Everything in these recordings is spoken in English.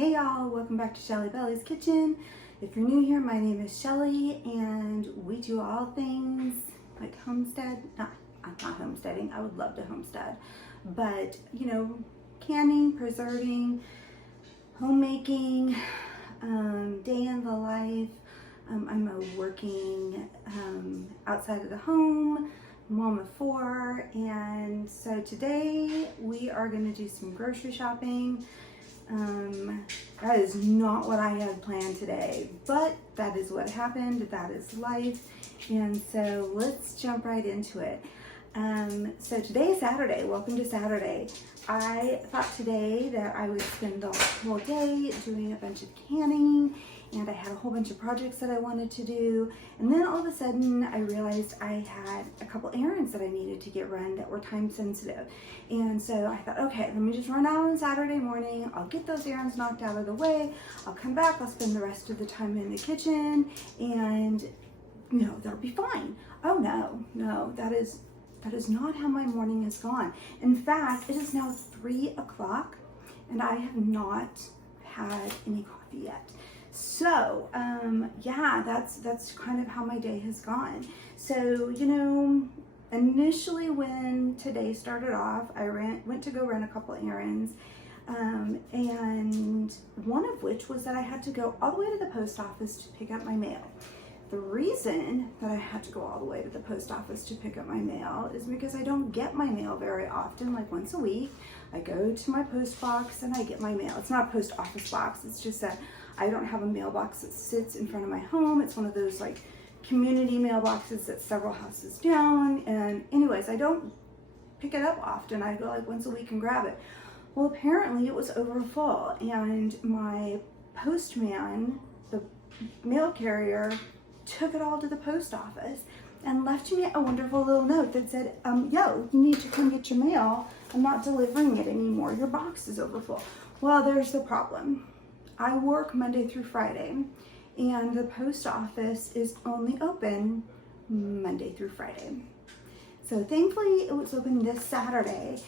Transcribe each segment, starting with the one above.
Hey y'all, welcome back to Shelly Belly's Kitchen. If you're new here, my name is Shelly and we do all things like homestead. I'm not homesteading, I would love to homestead. But, you know, canning, preserving, homemaking, day in the life. I'm a working outside of the home, mom of 4, and so today we are going to do some grocery shopping. That is not what I had planned today, but that is what happened. That is life. And so let's jump right into it. So today is Saturday. Welcome to Saturday. I thought today that I would spend the whole day doing a bunch of canning, and I had a whole bunch of projects that I wanted to do. And then all of a sudden I realized I had a couple errands that I needed to get run that were time sensitive. And so I thought, okay, let me just run out on Saturday morning. I'll get those errands knocked out of the way. I'll come back, I'll spend the rest of the time in the kitchen, and you know, that'll be fine. Oh no, that is not how my morning has gone. In fact, it is now 3 o'clock and I have not had any coffee yet. So, yeah, that's kind of how my day has gone. So, you know, initially when today started off, I went to go run a couple errands, and one of which was that I had to go all the way to the post office to pick up my mail. The reason that I had to go all the way to the post office to pick up my mail is because I don't get my mail very often, like once a week. I go to my post box and I get my mail. It's not a post office box, it's just that I don't have a mailbox that sits in front of my home. It's one of those like community mailboxes that's several houses down. And anyways, I don't pick it up often. I go like once a week and grab it. Well, apparently it was over full, and my postman, the mail carrier, took it all to the post office and left me a wonderful little note that said, yo, you need to come get your mail. I'm not delivering it anymore. Your box is overfull. Well, there's the problem. I work Monday through Friday, and the post office is only open Monday through Friday. So thankfully it was open this Saturday,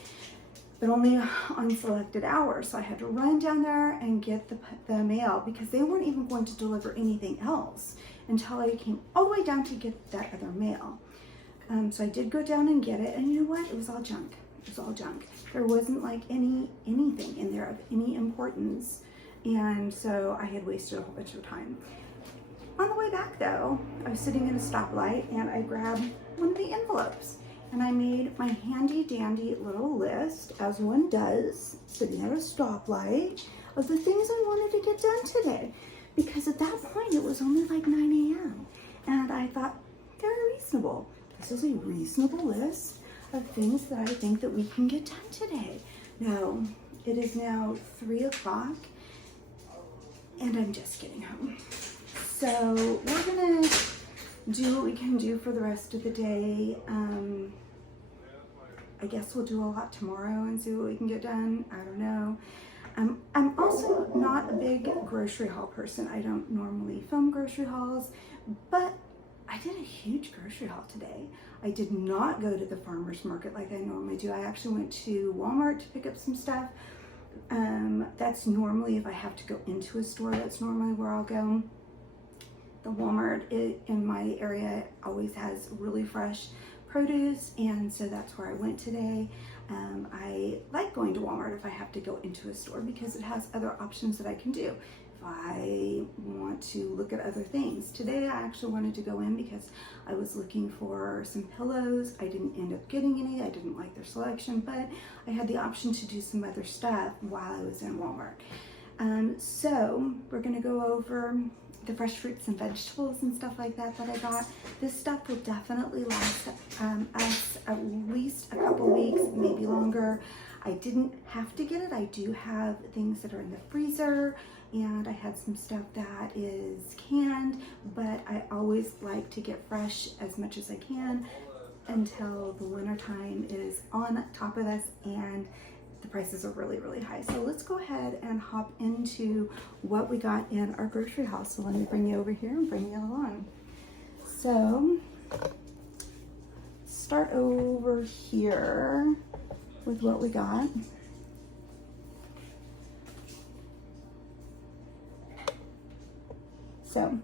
but only on selected hours. So I had to run down there and get the mail because they weren't even going to deliver anything else until I came all the way down to get that other mail. So I did go down and get it, and you know what? It was all junk. It was all junk. There wasn't like anything in there of any importance. And so I had wasted a whole bunch of time. On the way back though, I was sitting at a stoplight and I grabbed one of the envelopes and I made my handy dandy little list, as one does, sitting at a stoplight, of the things I wanted to get done today. Because at that point it was only like 9 a.m. and I thought, very reasonable. This is a reasonable list of things that I think that we can get done today. No, it is now 3 o'clock. And I'm just getting home. So we're gonna do what we can do for the rest of the day. I guess we'll do a lot tomorrow and see what we can get done. I don't know. I'm also not a big grocery haul person. I don't normally film grocery hauls, but I did a huge grocery haul today. I did not go to the farmer's market like I normally do. I actually went to Walmart to pick up some stuff. That's normally, if I have to go into a store, that's normally where I'll go. The Walmart in my area always has really fresh produce, and so that's where I went today. I like going to Walmart if I have to go into a store because it has other options that I can do if I want to look at other things. Today I actually wanted to go in because I was looking for some pillows. I didn't end up getting any. I didn't like their selection, but I had the option to do some other stuff while I was in Walmart. So we're gonna go over the fresh fruits and vegetables and stuff like that I got. This stuff will definitely last us at least a couple weeks, maybe longer. I didn't have to get it. I do have things that are in the freezer, and I had some stuff that is canned, but I always like to get fresh as much as I can until the winter time is on top of us and the prices are really, really high. So let's go ahead and hop into what we got in our grocery haul. So let me bring you over here and bring you along. So start over here with what we got. So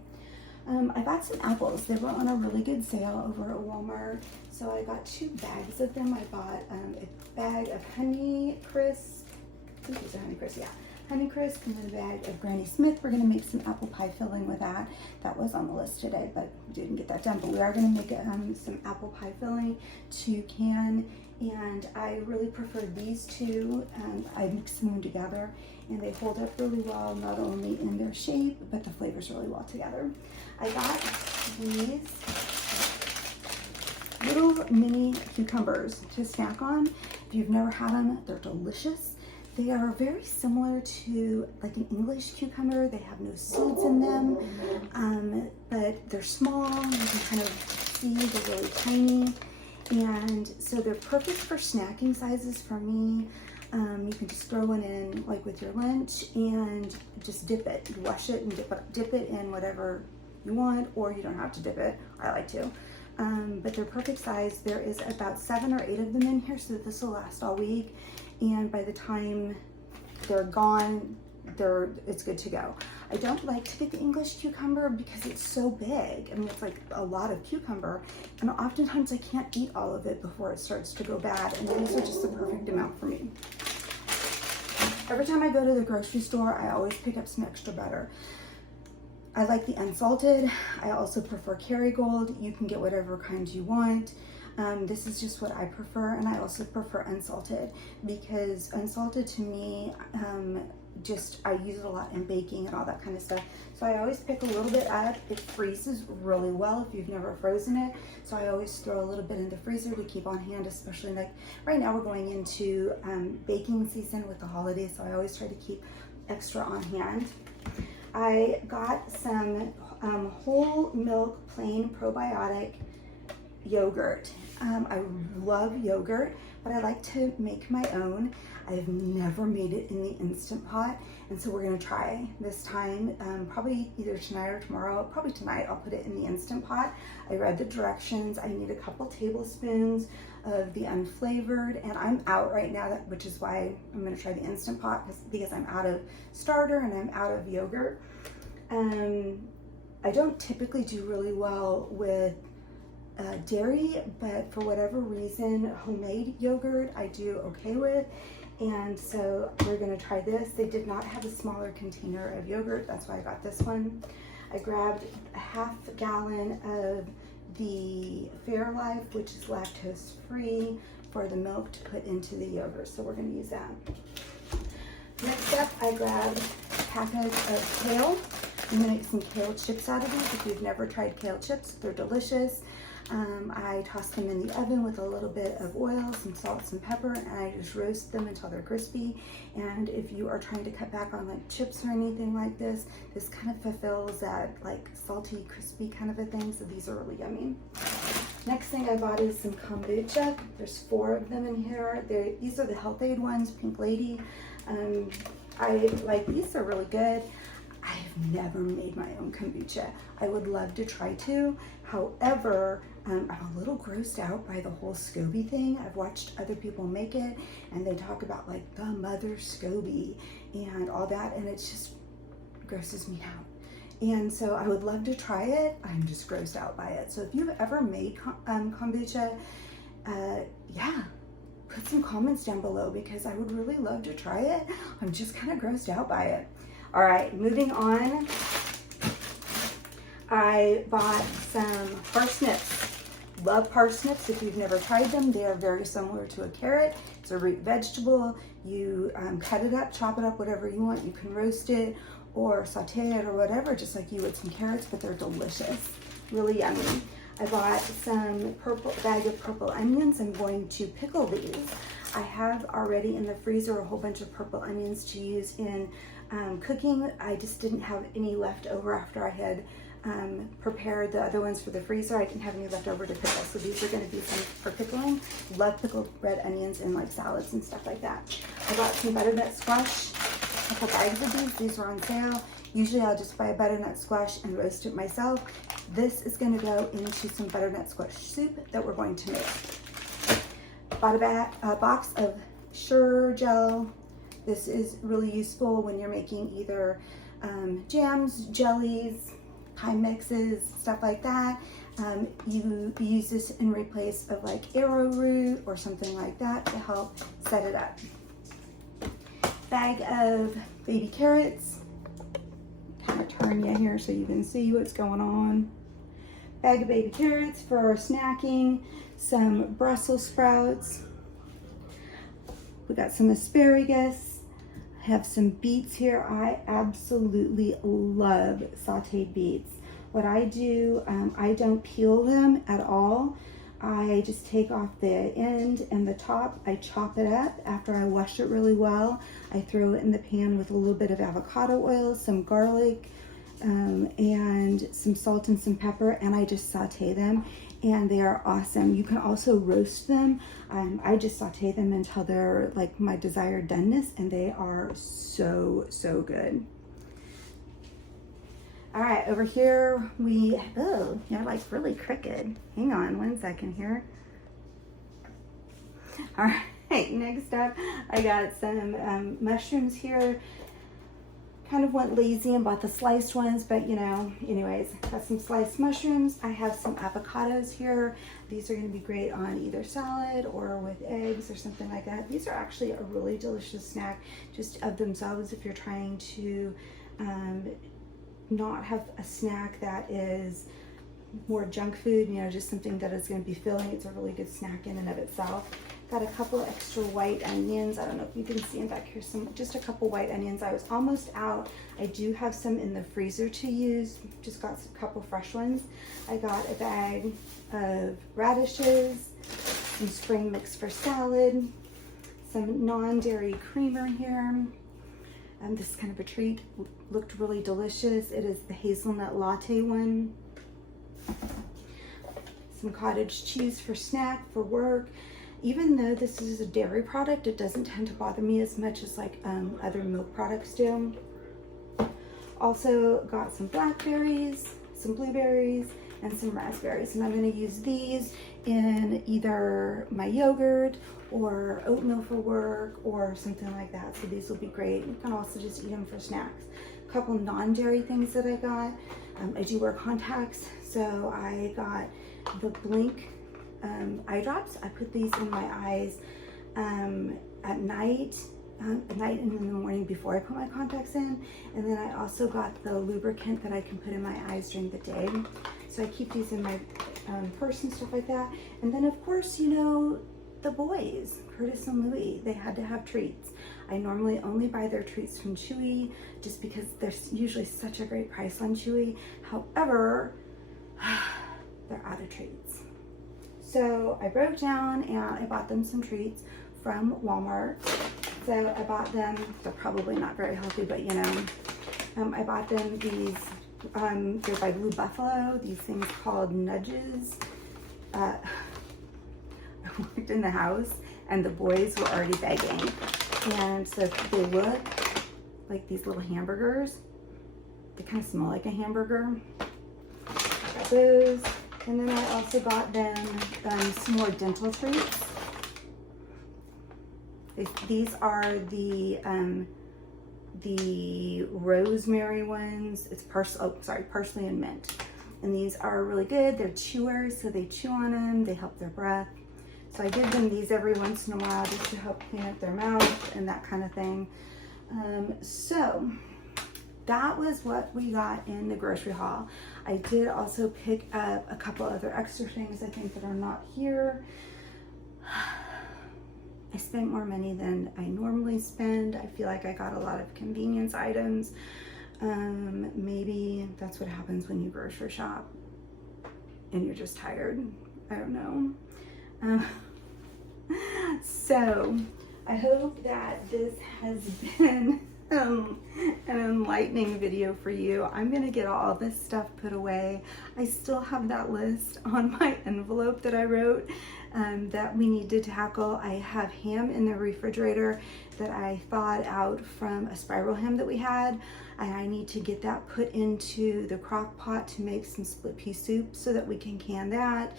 I got some apples. They were on a really good sale over at Walmart. So I got 2 bags of them. I bought a bag of Honey Crisp. I think these are Honey Crisp, yeah. Honey Crisp, and then a bag of Granny Smith. We're gonna make some apple pie filling with that. That was on the list today, but didn't get that done. But we are gonna make some apple pie filling to can, and I really prefer these two. I mix them together, and they hold up really well, not only in their shape, but the flavors really well together. I got these little mini cucumbers to snack on. If you've never had them, they're delicious. They are very similar to like an English cucumber. They have no seeds in them, but they're small. You can kind of see they're really tiny. And so they're perfect for snacking sizes for me. You can just throw one in like with your lunch and just dip it. You wash it and dip it in whatever you want, or you don't have to dip it. I like to. But they're perfect size. There is about 7 or 8 of them in here, so this will last all week. And by the time they're gone, it's good to go. I don't like to get the English cucumber because it's so big. I mean, it's like a lot of cucumber, and oftentimes I can't eat all of it before it starts to go bad, and these are just the perfect amount for me. Every time I go to the grocery store, I always pick up some extra butter. I like the unsalted. I also prefer Kerrygold. You can get whatever kind you want. This is just what I prefer, and I also prefer unsalted because unsalted to me, I use it a lot in baking and all that kind of stuff. So I always pick a little bit up. It freezes really well if you've never frozen it. So I always throw a little bit in the freezer to keep on hand, especially like right now we're going into baking season with the holidays. So I always try to keep extra on hand. I got some whole milk plain probiotic yogurt. I love yogurt, but I like to make my own. I've never made it in the Instant Pot, and so we're gonna try this time, probably either tonight or tomorrow. Probably tonight I'll put it in the Instant Pot. I read the directions. I need a couple tablespoons of the unflavored, and I'm out right now, which is why I'm gonna try the Instant Pot, because I'm out of starter and I'm out of yogurt. I don't typically do really well with dairy, but for whatever reason, homemade yogurt I do okay with, and so we're gonna try this. They did not have a smaller container of yogurt, that's why I got this one. I grabbed a half gallon of the Fairlife, which is lactose free, for the milk to put into the yogurt, so we're gonna use that. Next up, I grabbed a package of kale. I'm gonna make some kale chips out of these. If you've never tried kale chips, they're delicious. I toss them in the oven with a little bit of oil, some salt, some pepper, and I just roast them until they're crispy. And if you are trying to cut back on like chips or anything like this kind of fulfills that like salty, crispy kind of a thing. So these are really yummy. Next thing I bought is some kombucha. There's 4 of them in here. These are the Health Aid ones, Pink Lady. I like these, are really good. I have never made my own kombucha. I would love to try to. However, I'm a little grossed out by the whole SCOBY thing. I've watched other people make it, and they talk about like the mother SCOBY and all that, and it just grosses me out. And so I would love to try it. I'm just grossed out by it. So if you've ever made kombucha, yeah, put some comments down below because I would really love to try it. I'm just kind of grossed out by it. All right, moving on. I bought some parsnips. Love parsnips. If you've never tried them, they are very similar to a carrot. It's a root vegetable. You cut it up, chop it up, whatever you want. You can roast it or saute it or whatever, just like you would some carrots, but they're delicious. Really yummy. I bought some bag of purple onions. I'm going to pickle these. I have already in the freezer a whole bunch of purple onions to use in cooking. I just didn't have any left over after I had prepared the other ones for the freezer. I didn't have any left over to pickle, so these are going to be some for pickling. Love pickled red onions in like salads and stuff like that. I bought some butternut squash, a couple bags of these. These were on sale. Usually I'll just buy a butternut squash and roast it myself. This is going to go into some butternut squash soup that we're going to make. Bought a box of Sure gel. This is really useful when you're making either jams, jellies, pie mixes, stuff like that. You use this in replace of like arrowroot or something like that to help set it up. Bag of baby carrots. Kind of turn you here so you can see what's going on. Bag of baby carrots for snacking. Some Brussels sprouts. We got some asparagus. I have some beets here. I absolutely love sauteed beets. What I do, I don't peel them at all. I just take off the end and the top. I chop it up. After I wash it really well, I throw it in the pan with a little bit of avocado oil, some garlic, and some salt and some pepper, and I just saute them, and they are awesome. You can also roast them. I just saute them until they're like my desired doneness, and they are so good. All right, over here oh, you're like really crooked. Hang on one second here. All right, next up, I got some mushrooms here. Kind of went lazy and bought the sliced ones, but you know, anyways, got some sliced mushrooms. I have some avocados here. These are gonna be great on either salad or with eggs or something like that. These are actually a really delicious snack just of themselves if you're trying to not have a snack that is more junk food, you know, just something that is going to be filling. It's a really good snack in and of itself. Got a couple extra white onions. I don't know if you can see them back here. Just a couple white onions. I was almost out. I do have some in the freezer to use. Just got a couple fresh ones. I got a bag of radishes, some spring mix for salad, some non-dairy creamer here. This is kind of a treat. Looked really delicious. It is the hazelnut latte one. Some cottage cheese for snack, for work. Even though this is a dairy product, it doesn't tend to bother me as much as like other milk products do. Also got some blackberries, some blueberries, and some raspberries. And I'm gonna use these in either my yogurt or oatmeal for work or something like that. So these will be great. You can also just eat them for snacks. A couple non-dairy things that I got. I do wear contacts, so I got the Blink eye drops. I put these in my eyes at night and in the morning before I put my contacts in. And then I also got the lubricant that I can put in my eyes during the day. So I keep these in my purse and stuff like that. And then of course, you know, the boys, Curtis and Louie, they had to have treats. I normally only buy their treats from Chewy just because there's usually such a great price on Chewy. However, they're out of treats. So I broke down and I bought them some treats from Walmart. So I bought them, they're probably not very healthy, but you know, I bought them these, they're by Blue Buffalo, these things called Nudges. I walked in the house and the boys were already begging. And so they look like these little hamburgers. They kind of smell like a hamburger. Got those. And then I also got them some more dental treats. These are the rosemary ones. It's parsley and mint. And these are really good. They're chewers, so they chew on them. They help their breath. So I give them these every once in a while just to help clean up their mouth and that kind of thing. So that was what we got in the grocery haul. I did also pick up a couple other extra things I think that are not here. I spent more money than I normally spend. I feel like I got a lot of convenience items. Maybe that's what happens when you grocery shop and you're just tired. I don't know. So I hope that this has been an enlightening video for you. I'm gonna get all this stuff put away. I still have that list on my envelope that I wrote that we need to tackle. I have ham in the refrigerator that I thawed out from a spiral ham that we had, and I need to get that put into the crock pot to make some split pea soup so that we can can that.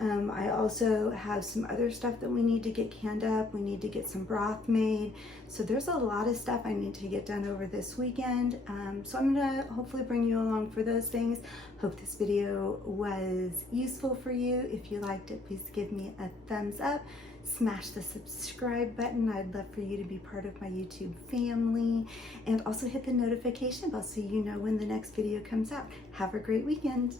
I also have some other stuff that we need to get canned up. We need to get some broth made. So there's a lot of stuff I need to get done over this weekend. So I'm gonna hopefully bring you along for those things. Hope this video was useful for you. If you liked it, please give me a thumbs up. Smash the subscribe button. I'd love for you to be part of my YouTube family. And also hit the notification bell so you know when the next video comes out. Have a great weekend.